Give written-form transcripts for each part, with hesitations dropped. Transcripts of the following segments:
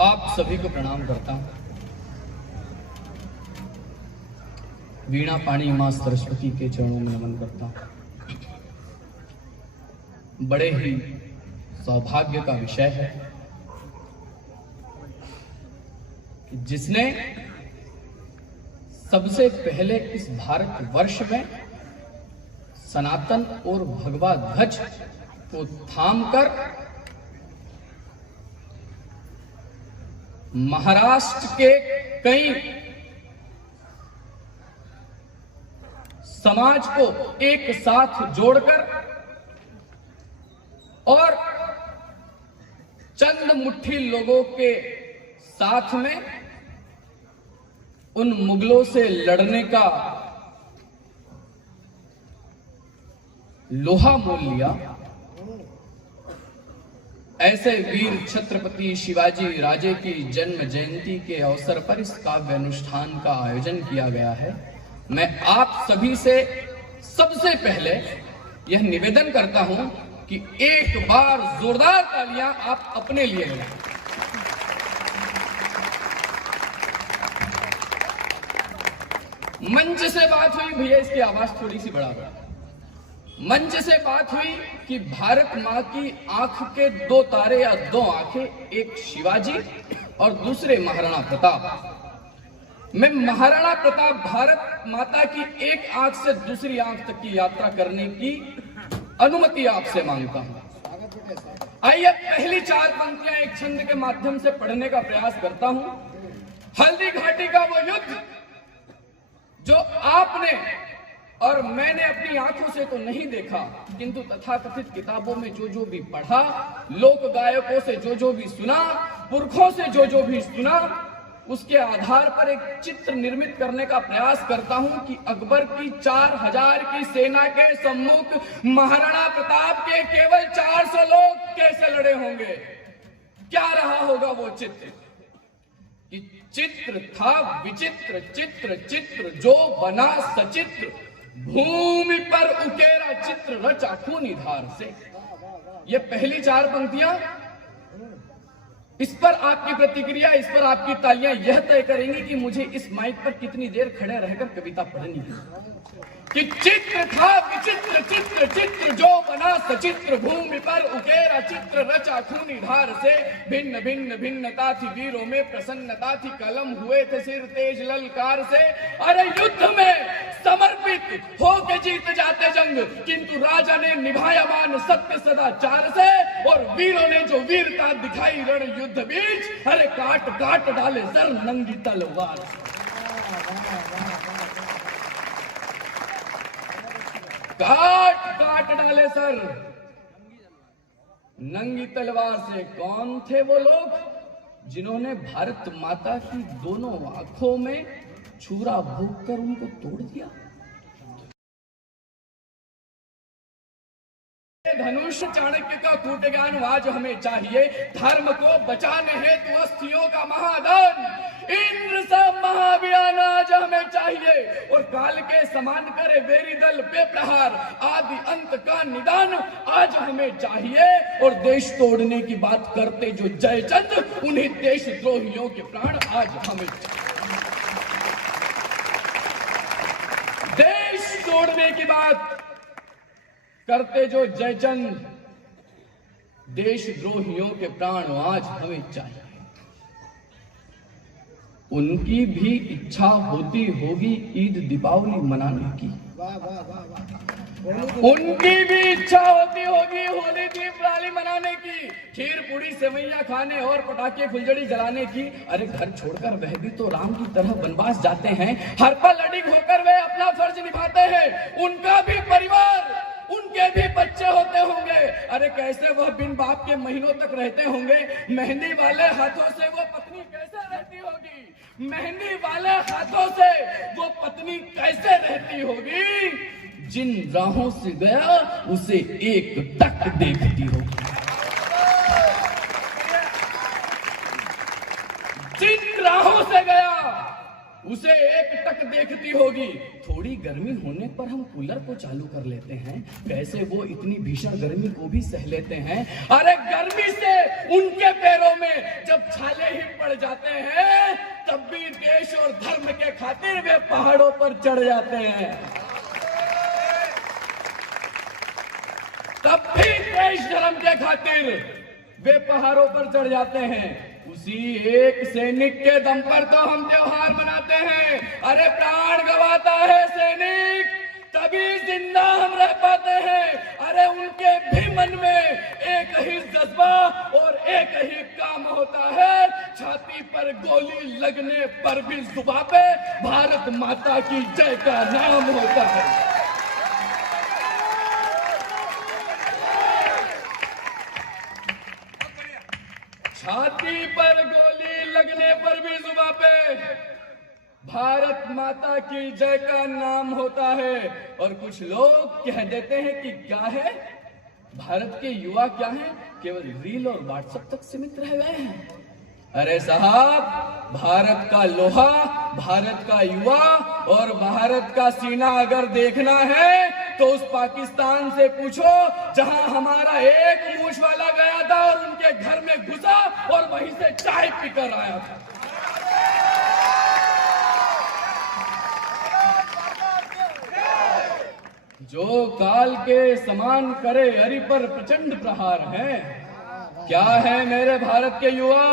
आप सभी को प्रणाम करता हूं। वीणा पाणी मां सरस्वती के चरणों में नमन करता हूं। बड़े ही सौभाग्य का विषय है कि जिसने सबसे पहले इस भारतवर्ष में सनातन और भगवा ध्वज को थामकर महाराष्ट्र के कई समाज को एक साथ जोड़कर और चंद मुट्ठी लोगों के साथ में उन मुगलों से लड़ने का लोहा मोल लिया, ऐसे वीर छत्रपति शिवाजी राजे की जन्म जयंती के अवसर पर इस काव्य अनुष्ठान का आयोजन किया गया है। मैं आप सभी से सबसे पहले यह निवेदन करता हूं कि एक बार जोरदार तालियां आप अपने लिए लगाएं। मंच से बात हुई, भैया इसकी आवाज थोड़ी सी बढ़ा। मंच से बात हुई कि भारत मां की आंख के दो तारे या दो आंखें, एक शिवाजी और दूसरे महाराणा प्रताप। मैं महाराणा प्रताप भारत माता की एक आंख से दूसरी आंख तक की यात्रा करने की अनुमति आपसे मांगता हूं। आइए पहली चार पंक्तियां एक छंद के माध्यम से पढ़ने का प्रयास करता हूं। हल्दी घाटी का वो युद्ध जो आपने और मैंने अपनी आंखों से तो नहीं देखा, किंतु तथाकथित किताबों में जो भी पढ़ा, लोक गायकों से जो भी सुना, पुरखों से जो भी सुना, उसके आधार पर एक चित्र निर्मित करने का प्रयास करता हूं कि अकबर की 4000 की सेना के सम्मुख महाराणा प्रताप के केवल 400 लोग कैसे लड़े होंगे। क्या रहा होगा वो चित्र कि चित्र था विचित्र, चित्र जो बना सचित्र, भूमि पर उकेरा चित्र रचा खूनी धार से। ये पहली चार पंक्तियां, इस पर आपकी प्रतिक्रिया, इस पर आपकी तालियां यह तय करेंगी कि मुझे इस माइक पर कितनी देर खड़े रहकर कविता पढ़नी है। कि चित्र था विचित्र, चित्र जो बना सचित्र, भूमि पर उकेरा चित्र रचा खूनी धार से। भिन्न भिन्न भिन्नता थी वीरों में, प्रसन्नता थी कलम हुए थे सिर तेज ललकार से। अरे युद्ध में समर्पित होके जीत जाते जंग, किंतु राजा ने निभाया मान सत्य सदाचार से। और वीरों ने जो वीरता दिखाई रण युद्ध बीच, अरे काट काट डाले सर नंगी तलवार से। काट काट डाले सर नंगी तलवार से। कौन थे वो लोग जिन्होंने भारत माता की दोनों आंखों में छुरा भोंक कर उनको तोड़ दिया। धनुष चाणक्य का कूट ज्ञान आज हमें चाहिए। धर्म को बचाने हेतु अस्थियों का महादान, इंद्र सा महाभियान आज हमें चाहिए। और काल के समान करे वेरी दल पे प्रहार, आदि अंत का निदान आज हमें चाहिए। और देश तोड़ने की बात करते जो जयचंद, उन्हीं देशद्रोहियों के प्राण आज हमें चाहिए। देश तोड़ने की बात करते जो जयचंद, देशद्रोहियों के प्राण आज हमें चाहिए। उनकी भी इच्छा होती होगी ईद दीपावली मनाने की, उनकी भी इच्छा होती होगी होली दीपावली मनाने की, खीर पूड़ी सेवैया खाने और पटाखे फुलझड़ी जलाने की। अरे घर छोड़कर वह भी तो राम की तरह वनवास जाते हैं, हर पल अडिग होकर वे अपना फर्ज निभाते हैं। उनका भी परिवार, उनके भी बच्चे होते होंगे। अरे कैसे वह बिन बाप के महीनों तक रहते होंगे। मेहंदी वाले हाथों से वो पत्नी कैसे रहती होगी, मेहंदी वाले हाथों से वो पत्नी कैसे रहती होगी। जिन राहों से गया उसे एक टक देखती होगी, जिन राहों से गया उसे एक टक देखती होगी। थोड़ी गर्मी होने पर हम कूलर को चालू कर लेते हैं, कैसे वो इतनी भीषण गर्मी को भी सह लेते हैं। अरे गर्मी से उनके पैरों में जब छाले ही जाते हैं, तब भी देश और धर्म के खातिर वे पहाड़ों पर चढ़ जाते हैं। तब भी देश धर्म के खातिर वे पहाड़ों पर चढ़ जाते हैं। उसी एक सैनिक के दम पर तो हम त्योहार मनाते हैं। अरे प्राण गंवाता है सैनिक, तभी जिंदा हम रह पाते हैं। अरे उनके भी मन में एक ही जज्बा और एक ही काम होता है, छाती पर गोली लगने पर भी जुबां पे भारत माता की जय का नाम होता है। छाती पर गोली लगने पर भी जुबां पे भारत माता की जय का नाम होता है। और कुछ लोग कह देते हैं कि क्या है, भारत के युवा क्या हैं, केवल रील और व्हाट्सएप तक सीमित रह गए हैं। अरे साहब, भारत का लोहा, भारत का युवा और भारत का सीना अगर देखना है तो उस पाकिस्तान से पूछो जहां हमारा एक मूछ वाला गया था और उनके घर में घुसा और वहीं से चाय पीकर आया था। जो काल के समान करे हरि पर प्रचंड प्रहार है। क्या है मेरे भारत के युवा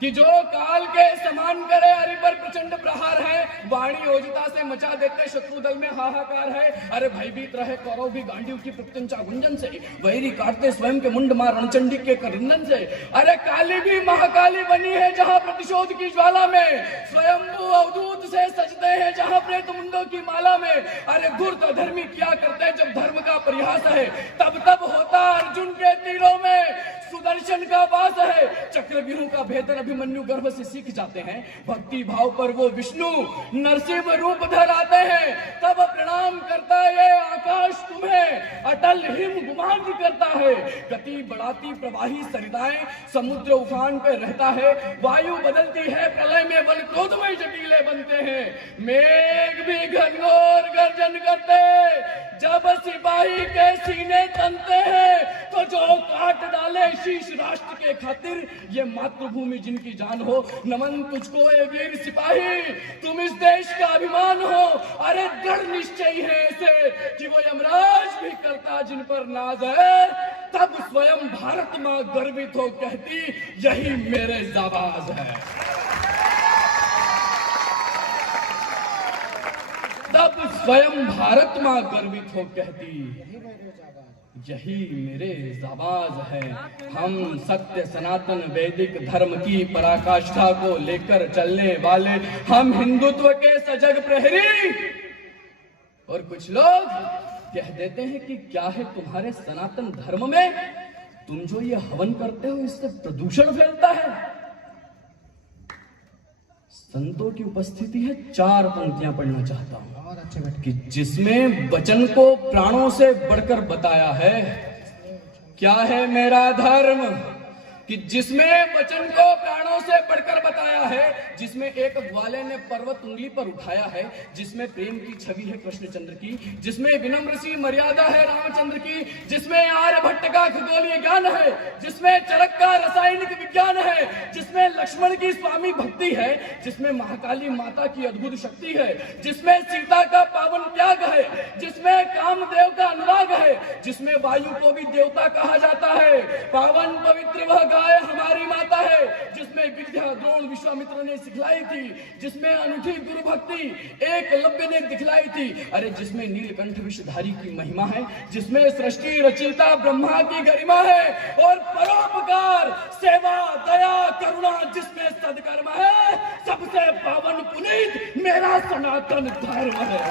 कि जो काल के समान करे हरि पर प्रचंड प्रहार है। वाणी योजिता से मचा देते शत्रु दल में हाहाकार है। अरे भयभीत रहे कौरव भी गांडीव की प्रत्यंचा गुंजन से, वैरी काटते स्वयं के मुंड मार रणचंडी के करंदन से। अरे काली भी महाकाली बनी है जहां प्रतिशोध की ज्वाला में, स्वयंभू अवधूत से सजते हैं जहां प्रेत मुंडों की माला में। अरे धूर्त अधर्मी क्या करते जब धर्म का प्रयास है, तब तब होता अर्जुन के तीरों में सुदर्शन का वास है। चक्रव्यूह का भेदन अभिमन्यु गर्भ से सीख जाते हैं, भक्ति भाव पर वो विष्णु नरसिंह रूप धर आते हैं। तब प्रणाम करता ये आकाश तुम्हें, अटल हिम गुमान करता है। गति बढ़ाती प्रवाही सरिताएं समुद्र उफान पे रहता है। वायु बदलती है प्रलय में बल क्रोध में जटीले बनते हैं। मेघ भी घनघोर गर्जन करते जब सिपाही के सीने तनते हैं, तो जो काट डाले शीश राष्ट्र के खातिर, ये मातृभूमि जिनकी जान हो। नमन तुझको ए वीर सिपाही, तुम इस देश का अभिमान हो। अरे दृढ़ निश्चय है ऐसे कि वो यमराज भी करता जिन पर नाज है। तब स्वयं भारत मां गर्वित हो कहती, यही मेरे जाबाज है। तब स्वयं भारत मां गर्वित हो कहती, यही मेरे जाबाज है। हम सत्य सनातन वैदिक धर्म की पराकाष्ठा को लेकर चलने वाले, हम हिंदुत्व के सजग प्रहरी। और कुछ लोग कह देते हैं कि क्या है तुम्हारे सनातन धर्म में, तुम जो ये हवन करते हो इससे प्रदूषण फैलता है। संतों की उपस्थिति है, 4 पंक्तियां पढ़ना चाहता हूं कि जिसमें वचन को प्राणों से बढ़कर बताया है। क्या है मेरा धर्म कि जिसमें वचन को प्राणों से बढ़कर बताया है, जिसमें एक ग्वाले ने पर्वत उंगली पर उठाया है, जिसमें प्रेम की छवि है कृष्णचंद्र की, जिसमें विनम्र सी मर्यादा है रामचंद्र की, जिसमें आर्यभट्ट का खगोलीय ज्ञान है, जिसमें चरक का रासायनिक विज्ञान है, जिसमें लक्ष्मण की स्वामी भक्ति है, जिसमें महाकाली माता की अद्भुत शक्ति है, जिसमें सीता का पावन त्याग है, जिसमें कामदेव का अनुराग है, जिसमें वायु को भी देवता कहा जाता है। पावन पवित्र वह गाय हमारी माता है, जिसमें विद्या द्रोण विश्वामित्र ने सिखलाई थी, जिसमें अनूठी गुरु भक्ति एकलव्य ने दिखलाई थी। अरे जिसमें नीलकंठ विषधारी की महिमा है, जिसमें सृष्टि रचयिता ब्रह्मा की गरिमा है, और परोपकार सेवा दया करुणा जिसमें सदकर्म है, सबसे पावन पुनीत मेरा सनातन धर्म है।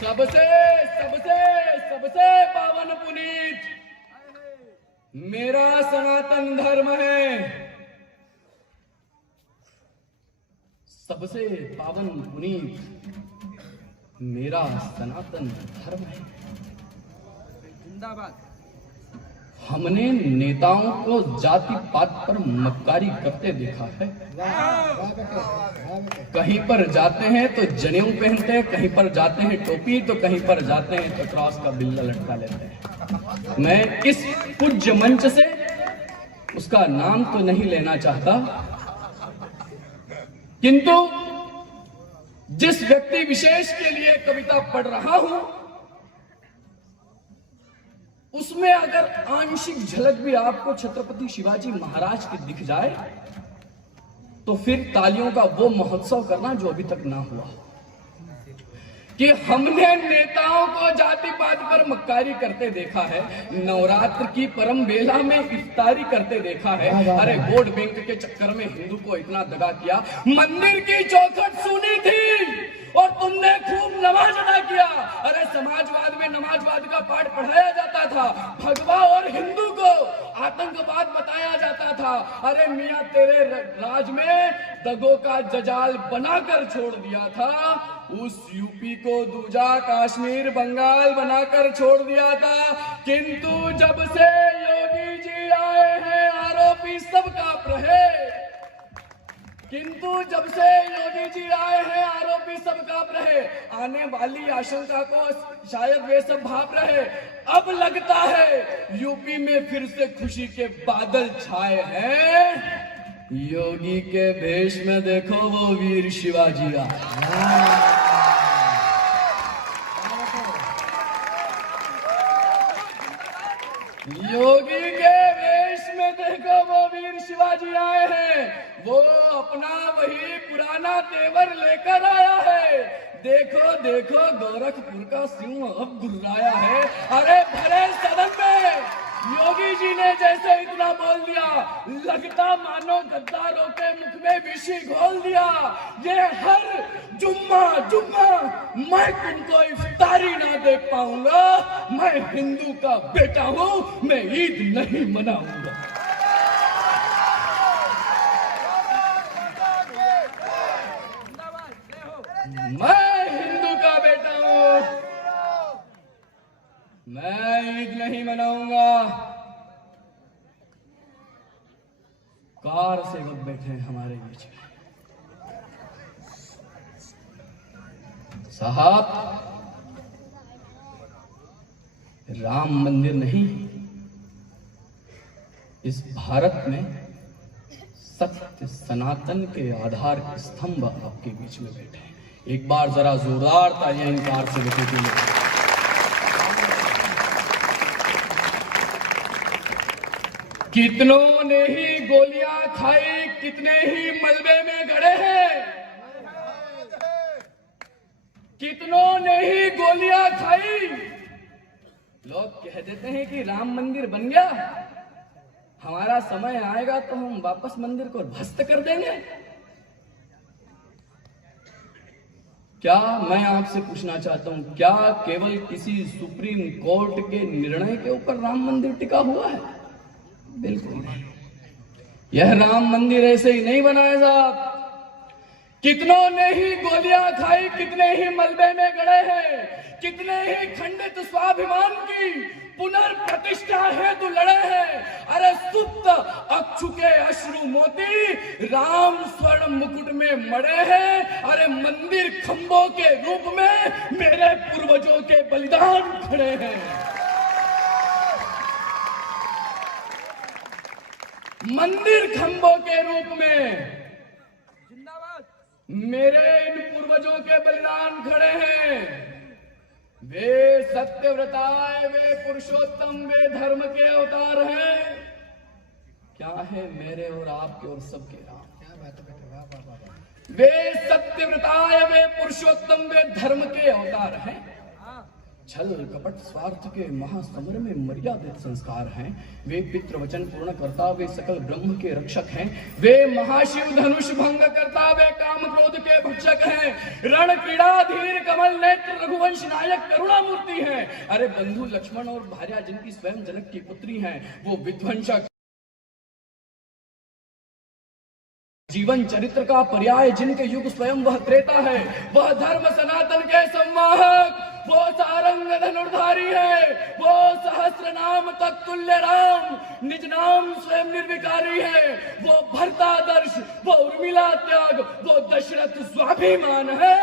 सबसे सबसे सबसे पावन पुनीत मेरा सनातन धर्म है। सबसे पावन पुनीत मेरा सनातन धर्म है। जिंदाबाद। हमने नेताओं को जाति पात पर मक्कारी करते देखा है। कहीं पर जाते हैं तो जनेऊ पहनते हैं, कहीं पर जाते हैं टोपी, तो कहीं पर जाते हैं तो क्रॉस का बिल्ला लटका लेते हैं। मैं इस पूज्य मंच से उसका नाम तो नहीं लेना चाहता, किंतु जिस व्यक्ति विशेष के लिए कविता पढ़ रहा हूं, उसमें अगर आंशिक झलक भी आपको छत्रपति शिवाजी महाराज की दिख जाए तो फिर तालियों का वो महोत्सव करना जो अभी तक ना हुआ, कि हमने नेताओं को जाति पात पर मक्कारी करते देखा है, नवरात्र की परम बेला में इफ्तारी करते देखा है। अरे वोट बैंक के चक्कर में हिंदू को इतना दगा किया, मंदिर की चौखट सुनी थी और तुमने खूब नमाज अदा किया। अरे समाजवाद में नमाजवाद का पाठ पढ़ाया जाता था, भगवा और हिंदू को आतंकवाद बताया जाता था। अरे मियां तेरे राज में दगों का जजाल बनाकर छोड़ दिया था, उस यूपी को दूजा कश्मीर बंगाल बनाकर छोड़ दिया था। किंतु जब से योगी जी आए हैं आरोपी सबका रहे, किंतु जब से योगी जी आए हैं आरोपी सबका रहे, आने वाली आशंका को शायद वे सब भाप रहे। अब लगता है यूपी में फिर से खुशी के बादल छाए हैं। योगी के भेष में देखो वो वीर शिवाजी आए। योगी के वेश में देखो वो वीर शिवाजी आए हैं। वो अपना वही पुराना तेवर लेकर आया है। देखो देखो गोरखपुर का सिंह अब गुर्राया है। अरे भरे सदन में योगी जी ने जैसे इतना बोल दिया, लगता मानो गद्दारों के मुख में विषी घोल दिया। ये हर जुम्मा मैं तुमको इफ्तारी ना देख पाऊंगा। मैं हिंदू का बेटा हूं, मैं ईद नहीं मनाऊंगा। मैं हिंदू का बेटा हूं, मैं ईद नहीं मनाऊंगा। कार सेवक बैठे हैं हमारे बीच में। साहब, राम मंदिर नहीं, इस भारत में सत्य सनातन के आधार स्तंभ आपके बीच में बैठे हैं। एक बार जरा जोरदार तालियां इन कार सेवकों के लिए। कितनों ने ही गोलियां खाई, कितने ही मलबे में गड़े हैं। कितनों ने ही गोलियां खाई। लोग कह देते हैं कि राम मंदिर बन गया, हमारा समय आएगा तो हम वापस मंदिर को ध्वस्त कर देंगे। क्या मैं आपसे पूछना चाहता हूं, क्या केवल किसी सुप्रीम कोर्ट के निर्णय के ऊपर राम मंदिर टिका हुआ है? बिल्कुल नहीं। यह राम मंदिर ऐसे ही नहीं बनाया साहब। कितनों ने ही गोलियां खाई, कितने ही मलबे में गड़े हैं, कितने ही खंडित स्वाभिमान की पुनर्प्रतिष्ठा हेतु लड़े हैं। अरे सुप्त अक्षुके अश्रु मोती राम स्वर्ण मुकुट में मड़े हैं। अरे मंदिर खंभों के रूप में मेरे पूर्वजों के बलिदान खड़े हैं। मंदिर खंभों के रूप में मेरे इन पूर्वजों के बलिदान खड़े हैं। वे सत्यव्रता, वे पुरुषोत्तम, वे धर्म के अवतार हैं। क्या है मेरे और आपके और सबके राम? वे सत्यव्रता, वे पुरुषोत्तम, वे धर्म के अवतार हैं। छल कपट स्वार्थ के महासमर में मर्यादित संस्कार हैं। वे पितृवचन पूर्ण करता, वे सकल ब्रह्म के रक्षक हैं। वे महाशिव धनुष भंग करता, वे काम क्रोध के भक्षक हैं। रण क्रीड़ा धीर कमल नेत्र रघुवंश नायक करुणा मूर्ति हैं। अरे बंधु लक्ष्मण और भार्या जिनकी स्वयं जनक की पुत्री हैं, वो विध्वंसक जीवन चरित्र का पर्याय जिनके युग स्वयं वह त्रेता है, वह धर्म सनातन के संवाहक, वो सारंग धनुर्धारी है, वो सहस्र नाम तत्तुल्य राम, निज नाम स्वयं निर्विकारी है। वो भरतादर्श, वो उर्मिला त्याग, वो दशरथ स्वाभिमान है।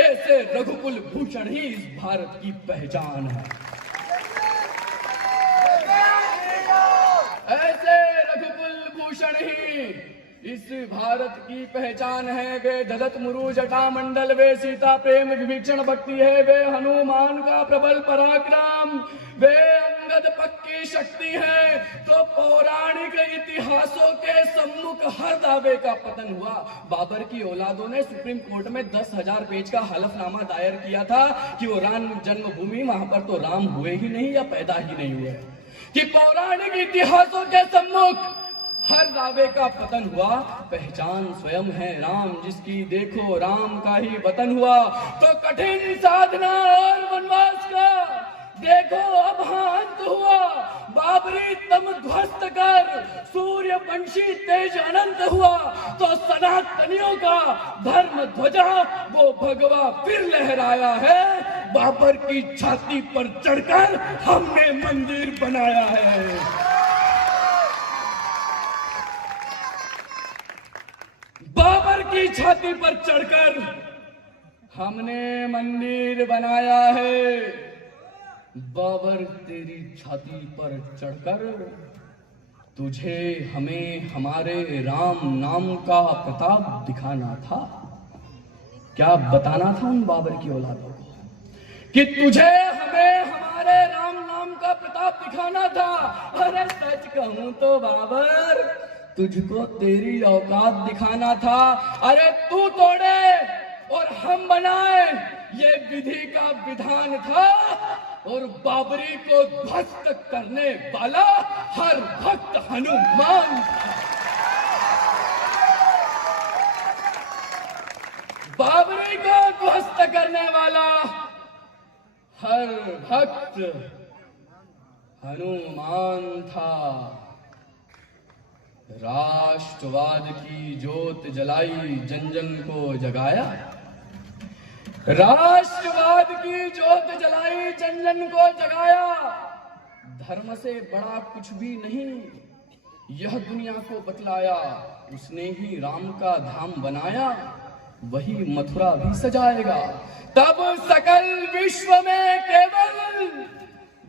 ऐसे रघुकुल भूषण ही इस भारत की पहचान है। भारत की पहचान है। वे ददत मुरु जटा मंडल, वे सीता प्रेम विभीषण भक्ति है, वे हनुमान का प्रबल पराक्रम, वे अंगद पक्की शक्ति है। तो पौराणिक इतिहासों के सम्मुख हर दावे का पतन हुआ। बाबर की औलादों ने सुप्रीम कोर्ट में 10,000 पेज का हलफनामा दायर किया था कि वो राम जन्मभूमि, वहां पर तो राम हुए ही नहीं या पैदा ही नहीं हुए। कि पौराणिक इतिहासों के सम्मुख हर दावे का पतन हुआ। पहचान स्वयं है राम जिसकी, देखो राम का ही वतन हुआ। तो कठिन साधना और वनवास का देखो अब अंत हुआ। बाबरी तम ध्वस्त कर सूर्य वंशी तेज अनंत हुआ। तो सनातनियों का धर्म ध्वजा वो भगवा फिर लहराया है। बाबर की छाती पर चढ़कर हमने मंदिर बनाया है। बाबर की छाती पर चढ़कर हमने मंदिर बनाया है। बाबर तेरी छाती पर चढ़कर तुझे हमें हमारे राम नाम का प्रताप दिखाना था। क्या बताना था उन बाबर की औलादों को कि तुझे हमें हमारे राम नाम का प्रताप दिखाना था। अरे सच कहूं तो बाबर, तुझको तेरी औकात दिखाना था। अरे तू तोड़े और हम बनाए, ये विधि का विधान था। और बाबरी को ध्वस्त करने वाला हर भक्त हनुमान था। बाबरी को ध्वस्त करने वाला हर भक्त हनुमान था। राष्ट्रवाद की ज्योत जलाई, जन जन को जगाया। राष्ट्रवाद की ज्योत जलाई, जन जन को जगाया। धर्म से बड़ा कुछ भी नहीं यह दुनिया को बतलाया। उसने ही राम का धाम बनाया, वही मथुरा भी सजाएगा। तब सकल विश्व में केवल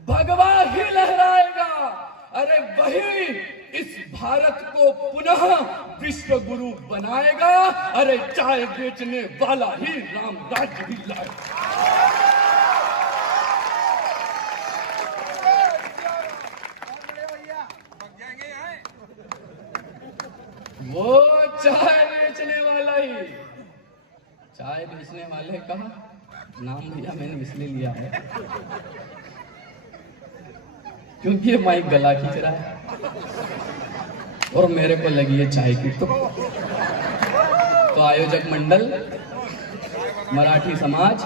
भगवा ही लहराएगा। अरे वही इस भारत को पुनः विश्व गुरु बनाएगा। अरे चाय बेचने वाला ही राम राज्य भी लाएगा। वो चाय बेचने वाला ही, चाय बेचने वाले का नाम भैया मैंने इसलिए लिया है क्योंकि ये माइक गला खींच रहा है और मेरे को लगी है चाय की। तो आयोजक मंडल, मराठी समाज,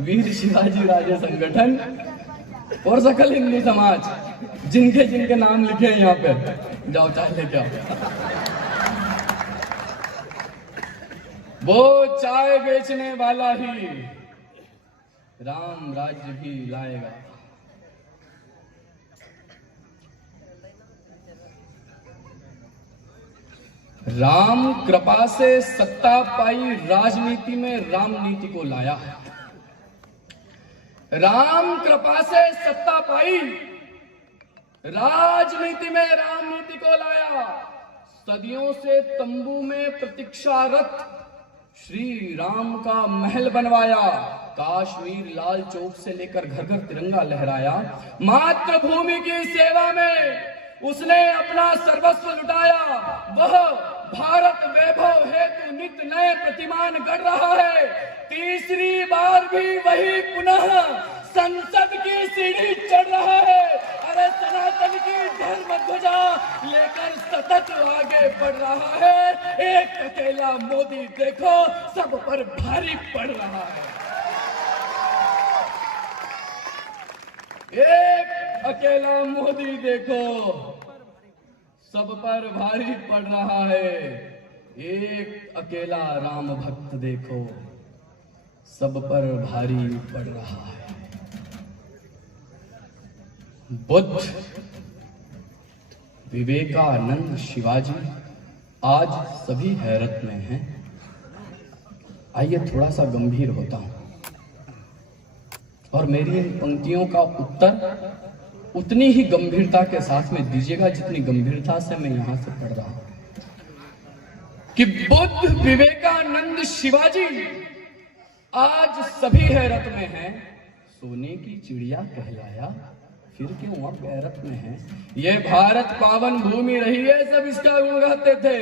वीर शिवाजी राजे संगठन और सकल हिंदू समाज, जिनके जिनके नाम लिखे हैं यहाँ पे, जाओ चाय लेके आओ। वो चाय बेचने वाला ही राम राज्य भी लाएगा। राम कृपा से सत्ता पाई, राजनीति में रामनीति को लाया। राम कृपा से सत्ता पाई, राजनीति में रामनीति को लाया। सदियों से तंबू में प्रतीक्षारत श्री राम का महल बनवाया। काश्मीर लाल चौक से लेकर घर घर तिरंगा लहराया। मातृभूमि की सेवा में उसने अपना सर्वस्व लुटाया। वह भारत वैभव हेतु नित नए प्रतिमान गढ़ रहा है। तीसरी बार भी वही पुनः संसद की सीढ़ी चढ़ रहा है। अरे सनातन की धर्म ध्वजा लेकर सतत आगे बढ़ रहा है। एक अकेला मोदी देखो सब पर भारी पड़ रहा है। एक अकेला मोदी देखो सब पर भारी पड़ रहा है। एक अकेला राम भक्त देखो सब पर भारी पड़ रहा है। बुद्ध, विवेकानंद, शिवाजी आज सभी हैरत में हैं। आइए थोड़ा सा गंभीर होता हूं और मेरी इन पंक्तियों का उत्तर उतनी ही गंभीरता के साथ में दीजिएगा जितनी गंभीरता से मैं यहां से पढ़ रहा हूं कि बुद्ध, विवेकानंद, शिवाजी आज सभी हैरत में हैं। सोने की चिड़िया कहलाया, फिर क्यों अब गैरत में है। ये भारत पावन भूमि रही है, सब इसका गुण गाते थे।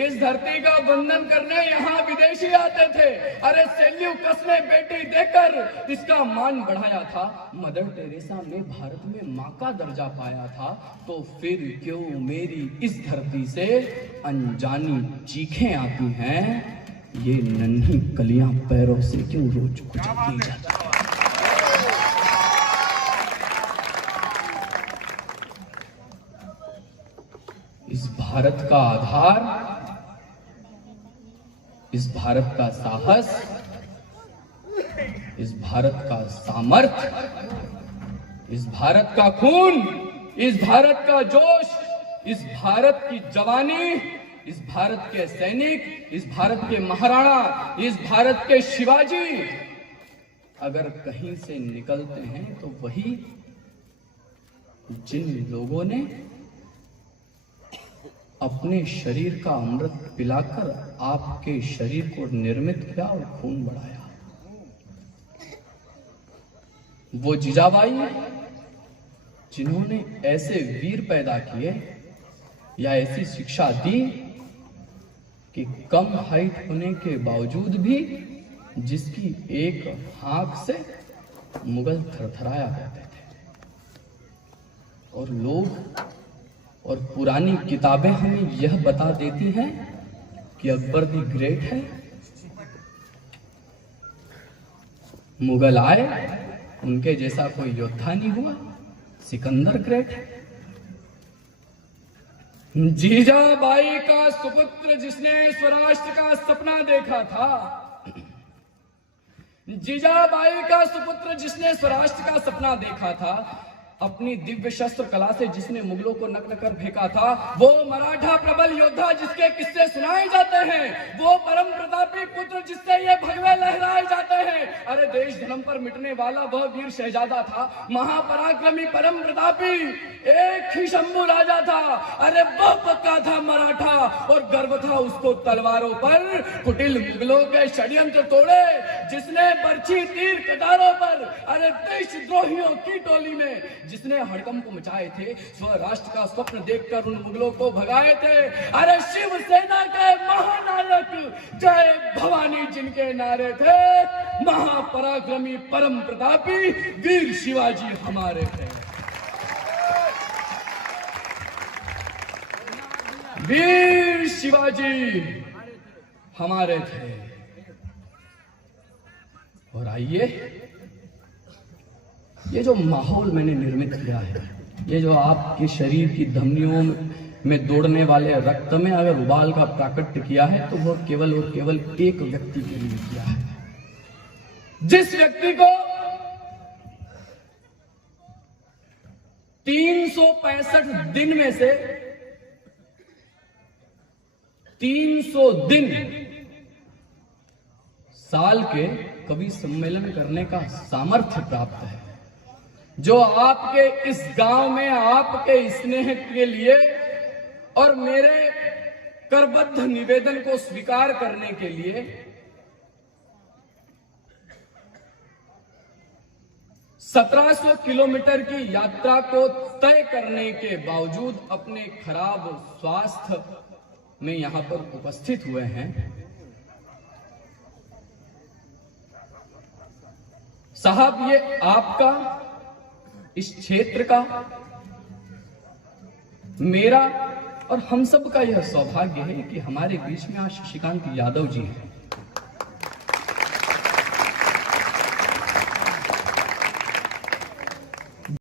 इस धरती का वंदन करने यहाँ विदेशी आते थे। अरे सेल्यूकस ने बेटी देकर इसका मान बढ़ाया था। मदर टेरेसा ने भारत में माँ का दर्जा पाया था। तो फिर क्यों मेरी इस धरती से अनजानी चीखें आती हैं। ये नन्ही कलियां पैरों से क्यों रोज कुचलती जाती हैं। इस भारत का आधार, इस भारत का साहस, इस भारत का सामर्थ्य, इस भारत का खून, इस भारत का जोश, इस भारत की जवानी, इस भारत के सैनिक, इस भारत के महाराणा, इस भारत के शिवाजी अगर कहीं से निकलते हैं तो वही जिन लोगों ने अपने शरीर का अमृत पिलाकर आपके शरीर को निर्मित किया और खून बढ़ाया। वो जीजाबाई जिन्होंने ऐसे वीर पैदा किए या ऐसी शिक्षा दी कि कम हाइट होने के बावजूद भी जिसकी एक हाँक से मुगल थरथराया करते थे। और लोग और पुरानी किताबें हमें यह बता देती हैं कि अकबर द ग्रेट है। मुगल आए, उनके जैसा कोई योद्धा नहीं हुआ। सिकंदर ग्रेट है। जीजाबाई का सुपुत्र जिसने स्वराष्ट्र का सपना देखा था, जीजाबाई का सुपुत्र जिसने स्वराष्ट्र का सपना देखा था, अपनी दिव्य शस्त्र कला से जिसने मुगलों को नग्न कर फेंका था, वो मराठा प्रबल योद्धा जिसके किस्से सुनाए जाते हैं, वो परम प्रतापी पुत्र जिससे ये भगवे लहराए जाते हैं। अरे देश धर्म पर मिटने वाला वह वीर शहजादा था, महापराक्रमी परम प्रतापी एक ही शंभू राजा था। अरे वह पक्का था मराठा और गर्व था उसको तलवारों पर। कुटिल मुगलों के षड्यंत्र तोड़े जिसने बर्छी तीर कटारों पर, अरे देशद्रोहियों की टोली में जिसने हड़कंप मचाए थे, स्वराष्ट्र का स्वप्न देखकर उन मुगलों को भगाए थे। अरे शिवसेना के महानायक जय भवानी जिनके नारे थे, महापराक्रमी परम प्रतापी वीर शिवाजी हमारे थे। वीर शिवाजी हमारे थे। और आइए, ये जो माहौल मैंने निर्मित किया है, ये जो आपके शरीर की धमनियों में दौड़ने वाले रक्त में अगर उबाल का प्राकट्य किया है, तो वो केवल और केवल एक व्यक्ति के लिए किया है। जिस व्यक्ति को 365 दिन में से 300 दिन साल के कवि सम्मेलन करने का सामर्थ्य प्राप्त है, जो आपके इस गांव में आपके स्नेह के लिए और मेरे करबद्ध निवेदन को स्वीकार करने के लिए 1700 किलोमीटर की यात्रा को तय करने के बावजूद अपने खराब स्वास्थ्य में यहां पर उपस्थित हुए हैं। साहब, ये आपका, इस क्षेत्र का, मेरा और हम सब का यह सौभाग्य है कि हमारे बीच में आज शशिकांत यादव जी हैं।